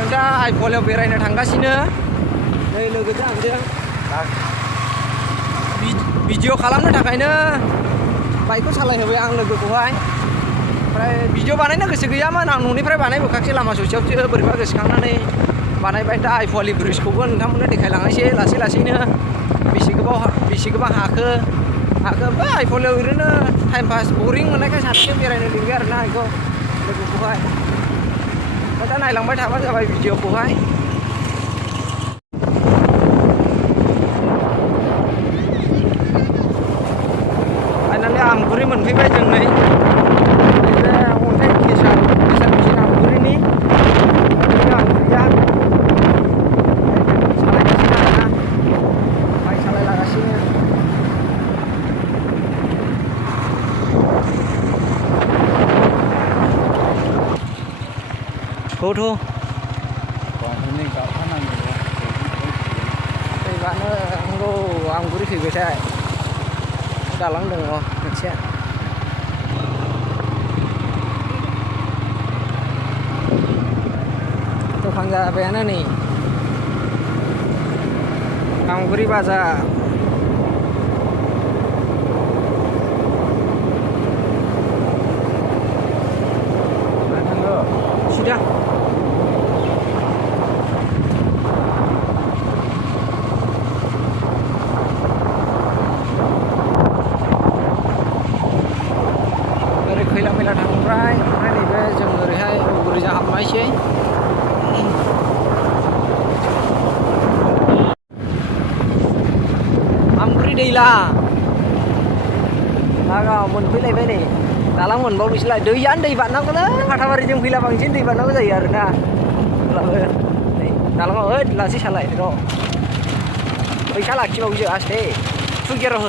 जों दा आइफवालियाव बेरायनो थांगासिनो नै लोगोजों आंजों भिडिअ खालामनो थाखायनो बाइकखौ सालायहोबाय आं लोगोखौहाय। ओमफ्राय भिडिअ बानायनो गोसो गैयामोन आं न'निफ्राय बानायबोखासै लामा ससेयावसो बोरैबा गोसोखांनानै बानायबाय। दा आइफवालि ब्रिजखौबो नोंथांमोननो देखायलांनोसै लासै लासैनो बेसे गोबां हाखो आइफवालियाव ओरैनो टाइम पास बरिं मोननायखाय सानैजों बेरायनो लिंबाय आरोना आंखौ लोगोखौहाय। दा नायलांबाय थाबानो जाबाय भिडिअखौहाय। फाइनालि आमगुरि मोनफैबाय जों नै बे अन्थाइ केसार आमगुरिनि आमगुरिया सालायगासिनो आरोना बाइक सालायलागासिनो। फैबानो आंगौ आमगुरि फैबायथाय दालां दङ मोनसे। दखान जाबायानो नै आमगुरि बाजार। सिदा खैला मैला थांबाय। ओमफ्राय नैबे जों ओरैहाय उगुरिजों हाबनायसै। आमगुरि दैला आगाव मोनफैलायबाय नै दालां मोनबावनोसैलाय। दैयानो दै बारनांगौलै फाथाबारिजों फैला बांसिन दै बारनांगौ जायो आरोना। अब्लाबो नै दालाङाव ओइ लासै सालाय र' फैसा लाखिबावसो आसथे थुगियार हो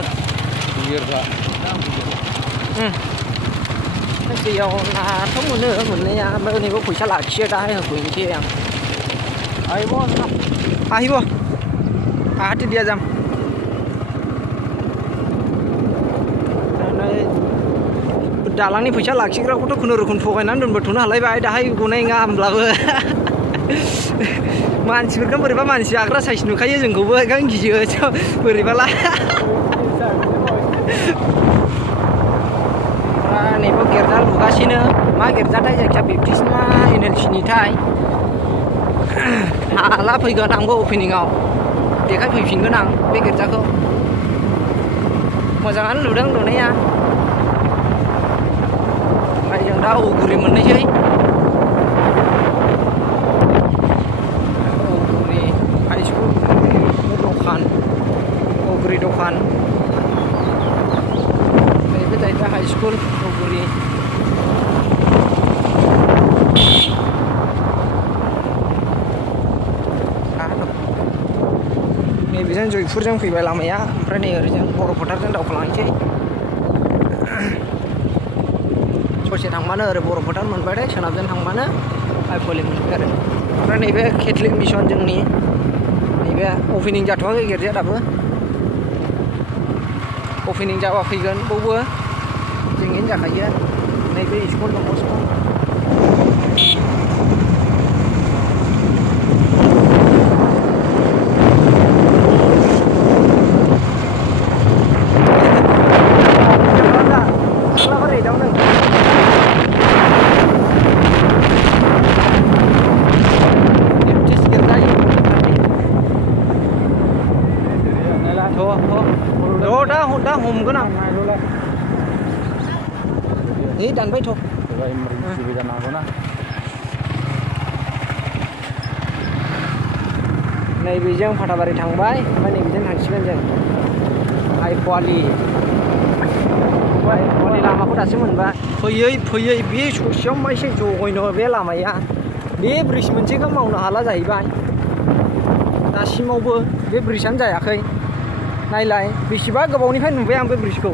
दैयाव नाथ' मोनो मोननाया ओमफ्राय नैबे फैसा लाखियो दाहाय होफैनोसै आं। আহিব आहाथे दिया जाम दालांनि फैसा लाखिग्राखौथ' खुनुरुखुम थगायनानै दोनबोथ'नो हालायबाय दाहाय गनाय नङा होमब्लाबो मानसिफोरखौ बोरैबा मानसि जाग्रा साइस नुखायो जोंखौबो एखायनो गियो बोरैबाला। नैबे गिर्जा लुगासिनो मा गिर्जाथाय जायखिया बेप्टिस्ट ना NLC निथाय हाला फैगोन आंबो अपेनिंआव देखायफैफिनगोन आं बे गिर्जाखौ। मोजाङानो लुदों लुनाया। ओमफ्राय जों दा उगुरि मोननोसै। उगुरि हाइ स्कुल दखान उगुरि दखान नैबे जाहैबाय हाइ स्कुल उगुरि। नैबेजों जयपुरजों फैबाय लामाया। ओमफ्राय नै ओरैजों बर' फोथारजों दावखोलांसै। ससे थांबानो ओरै बर' फोथार मोनबाय सोनाबजों थांबानो आइफवालि मोनबाय आरो। ओमफ्राय नैबे केथलिक मिसन जोंनि नैबे अपेनिं जाथ'वाखै गिर्जाया दाबो। अपेनिं जाबा फैगोन बावबो जोंनिनो जाखायो। नैबे स्कुल दङ स्कुल दा हमगोन आं नै दानबायथ' जानो हागौना। नैबेजों फाथाबारि थांबाय ओमफ्राय नैबेजों थांसिगोन जों आइफवालि लामाखौ दासो मोनबाय। फैयै फैयै बे ससेयाव मा एसे जगयनो बे लामाया बे ब्रिज मोनसेखौ मावनो हाला जाहैबाय दासिमावबो बे ब्रिजआनो जायाखै। नायलाय बेसेबा गोबावनिफ्राय नुबाय आं बे ब्रिजखौ।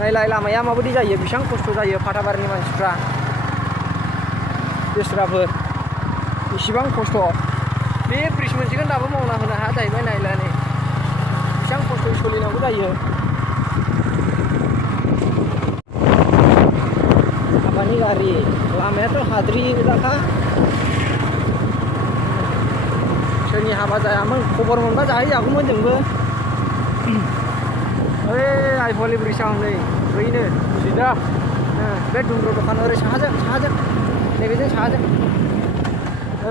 नायलाय लामाया माबायदि जायो बेसेबां खस्थ' जायो फाथाबारिनि मानसिफ्रा बेस्राफोर बेसेबां खस्थ'। बे ब्रिज मोनसेखौ दाबो मावना होनो हाया जाहैबाय। नायलाय नै बेसेबां खस्थ' सोलिनांगौ जायो। हाबानि गारि लामायाथ' हाद्रि गोजाखा सोरनि हाबा जायामोन खबर मोनबा जाहैजागौमोन जोंबो ओइ आइफवालि ब्रिजआव नै बैनो सिदा बे दुमब्रु दखान ओरै साहाजों नैबेजों साहाजों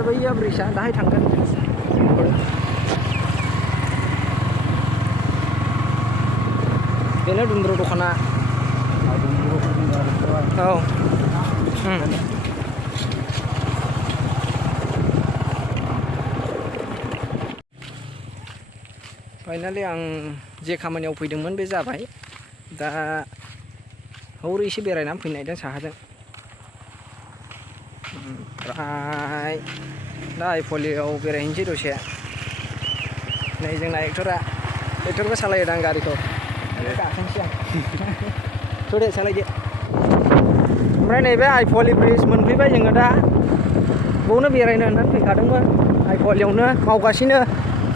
बैयो ब्रिजआ दाहाय थांगोन बेनो दुमब्रु दखाना औ फाइनालि आं जे खामानियाव फैदोंमोन बे जाबाय दा हौरै एसे बेरायनानै फैनो नागिरदों साहाजों ओमफ्राय दा आइफवालियाव बेरायहैनोसै दसे नै जोंना एक्टरबो सालायदां गारिखौ गाखोनोसै आं थ'दे सालायदो ओमफ्राय नैबे आइफवालि ब्रिज मोनफैबाय जोङो दा बावनो बेरायनो होननानै फैखादोंमोन आइफवालियावनो मावगासिनो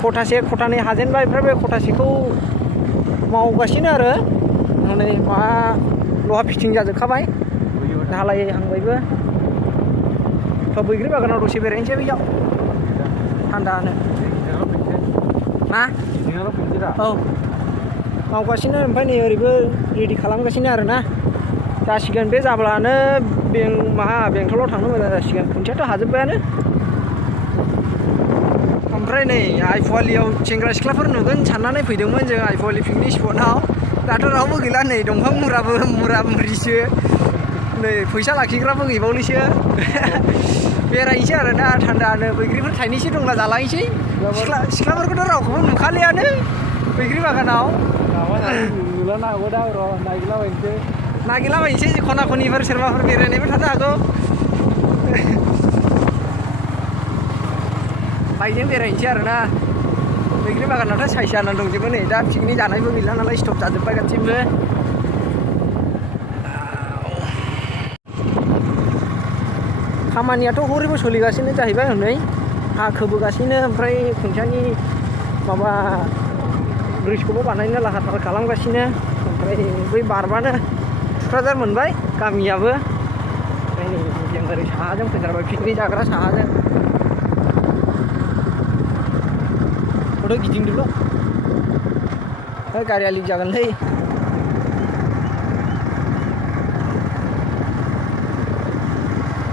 खथासे खथानै हाजेनबाय ओमफ्राय बे खथासेखौ मावगासिनो आरो हनै मा लहा फिटिं जाजोबखाबाय ढालायहांबायबो थ' बैग्रि बागानाव दसे बेरायनोसै बैयाव थान्दानो मा औ मावगासिनो ओमफ्राय नै ओरैबो रेडि खालामगासिनो आरोना जासिगोन बे जाब्लानो बेंटलाव थांनो मोजां जासिगोन खुन्थियाथ' हाजोब्बायानो ओमफ्राय नै आइफवालियाव सेंग्रा सिख्लाफोर नुगोन साननानै फैदोंमोन जों आइफवालि पिकनिक स्पटआव दाथ' रावबो गैला नै दंफां मुरा-मुरिसो नै फैसा लाखिग्राबो गैबावलिसो बेरायनोसै आरोना थान्दानो बैग्रिफोर थाइनैसो दंला जालायनोसै सिख्लाफोरखौथ' रावखौबो नुखालियानो बैग्रि बागानाव नागिरलाबायनोसै खना खनिफोर सोरबाफोर बेरायनायबो थानो हागौ बाइकजों बेरायनोसै आरोना बैग्रि बागानावथ' साइज जानानै दंजोबो नै दा पिकनिक जानायबो गैला नालाय स्टप जाजोब्बाय गासिबो खामानियाथ' हरैबो सोलिगासिनो जाहैबाय हनै हा खोबोगासिनो ओमफ्राय खुन्थियानि माबा ब्रिजखौबो बानायनो लाहार फाहार खालामगासिनो ओमफ्राय बै बारबानो थुक्राझार मोनबाय गामियाबो ओमफ्राय नै जों ओरै साहाजों फैथारबाय पिकनिक जाग्रा साहाजों उdah giting dulu. Karya alik jangan lagi.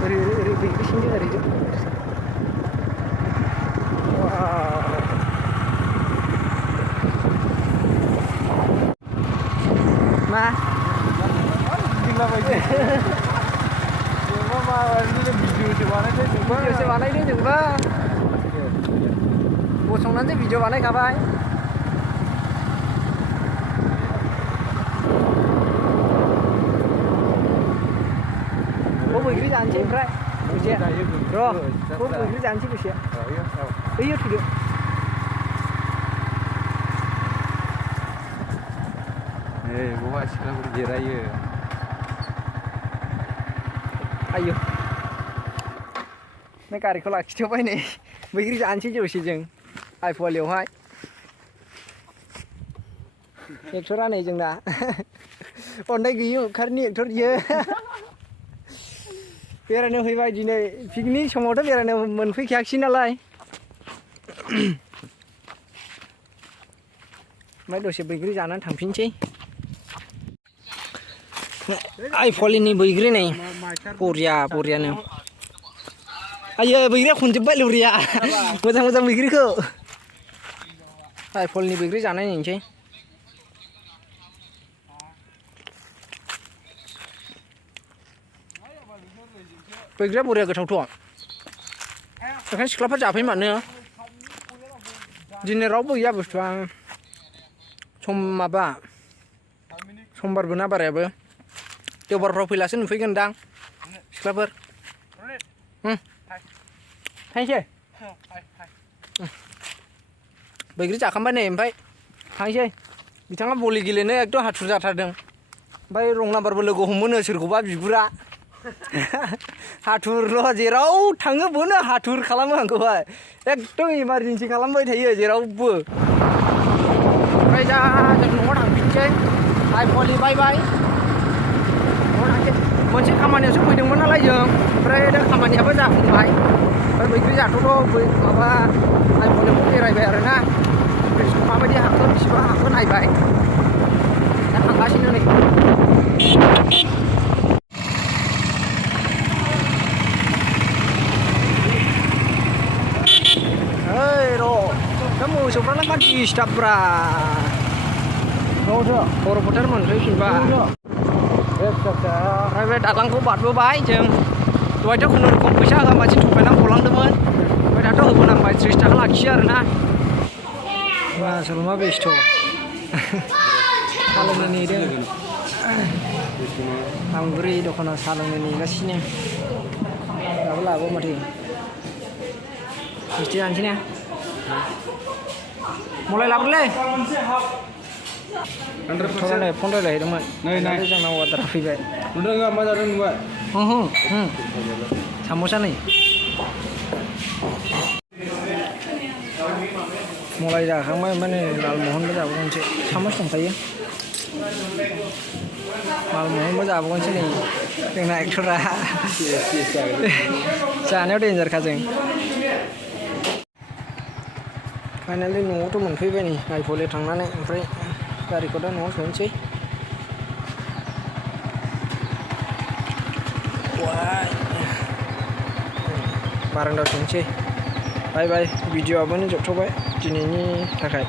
Dari sini dari itu. Wow. Nah. Gila banget. Mama ini video sebanyak ini juga. संनानै भिडिअ बानायखाबाय बैग्रि जानोसै ओमफ्राय दसे र' बैग्रि जानोसै दसे बैयो थुदो बहा सिख्लाफोर बेरायो आयौ बे गारिखौ लाखिथ'बाय नै बैग्रि जानोसै जौसे जों आइफवालियावहाय एक्टरा नै जोंना अन्नाय गैयि उखारनि एक्टर बियो बेरायनो फैबाय दिनै पिकनिक समावथ' बेरायनो मोनफैखायाखिसै नालाय ओमफ्राय दसे बैग्रि जानानै थांफिनसै आइफवालिनि बैग्रि नै बरियानो आयो बैग्रिया खनजोब्बाय लुरिया मोजां बैग्रिखौ आइफवालिनि बैग्रि जानाय नायनोसै बैग्रिया बरिया गोथावथ' बेखायनो सिख्लाफोर जाफै मानो दिनै रावबो गैया बुस्थुआ माबा समबारबो ना बारायाबो देवबारफ्राव फैलासो नुफैगोनदां सिख्लाफोर थांसै बैग्रि जाखांबाय नै ओमफ्राय थांसै बिथाङा भलि गेलेनो एकदम हाथुर जाथारदों ओमफ्राय रं नाम्बारबो लोगो हमोनो सोरखौबा बिगुरा हाथुरल' जेराव थाङो बेनो हाथुर खालामो आंखौहाय एकदम इमारजेन्सि खालामबाय थायो जेरावबो ओमफ्राय दा जों न'आव थांफिनसै आइफवालि बाय बाय न'आव थांसै मोनसे खामानियावसो फैदोंमोन नालाय जों ओमफ्राय दा खामानियाबो जाफुंबाय ओमफ्राय बैग्रि जाथ'थ' माबा आइफनजोंबो बेरायबाय आरोना ब्रिजखौ माबायदि हाखो बेसेबां हाखो नायबाय दा थांगासिनो नै ओइ र' दा मोसौफ्रालाय मा डिस्टार्बब्रा बर'फोथार मोनफैफिनबाय ओमफ्राय बे दालांखौ बारबोबाय जों दहायथ' खुनुरुखुम फैसा होआमासिन थगायनानै गलांदोंमोन ओमफ्राय दाथ' होबोनांबाय 30 थाखा लाखियो आरोना मा बेस्थ' साहा लोंनो नेदों आंगुरि दखानाव साहा लोंनो नेगासिनो दाबो लाबो माथो मिस्थि जानोसै ना मलाय लाबोलै नै फन रायलायहैदोंमोन जोंनाव अर्डार फैबाय मा जादों नुबाय साम'सा नै मलाय जाखांबाय ओमफ्राय नै लालमहनबो जाबावगोनसो सामस दंखायो लालमहनबो जाबावगोनसो नै जोंना एक्टरा जानायाव देन्जारखा जों फाइनालि न'आवथ' मोनफैबाय नै आइफले थांनानै ओमफ्राय गारिखौ दा न'आव सोनोसै बारान्दायाव सोनोसै बाय बाय भिडिअ'आबो जोबथ'बाय दिनैनि थाखाय